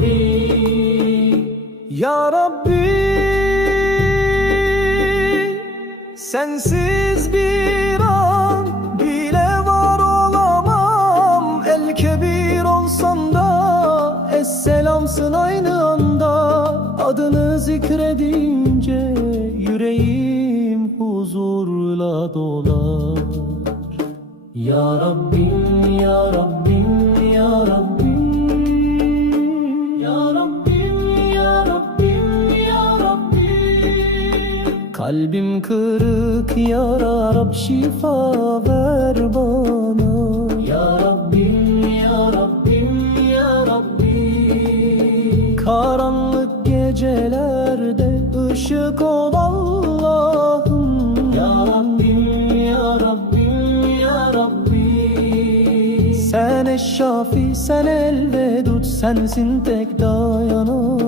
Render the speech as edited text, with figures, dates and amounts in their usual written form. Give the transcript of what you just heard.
Rabbi. Ya Rabbi, sensiz bir an bile var olamam. El kebir olsam da esselamsın aynı anda. Adını zikredince yüreğim huzurla dolar. Ya Rabbim, Ya Rabbim, Ya Rabbim. Ya Rabbim, Ya Rabbim, Ya Rabbim. Kalbim kırık ya Rab, şifa ver bana. Ya Rabbim, Ya Rabbim, Ya Rabbim. Karanlık gecelerde ışık ol Allah'ım. Ya Rabbim, Ya Rabbim, Ya Rabbim. Sen eşşafi, sen el vedud, sensin tek dayanan.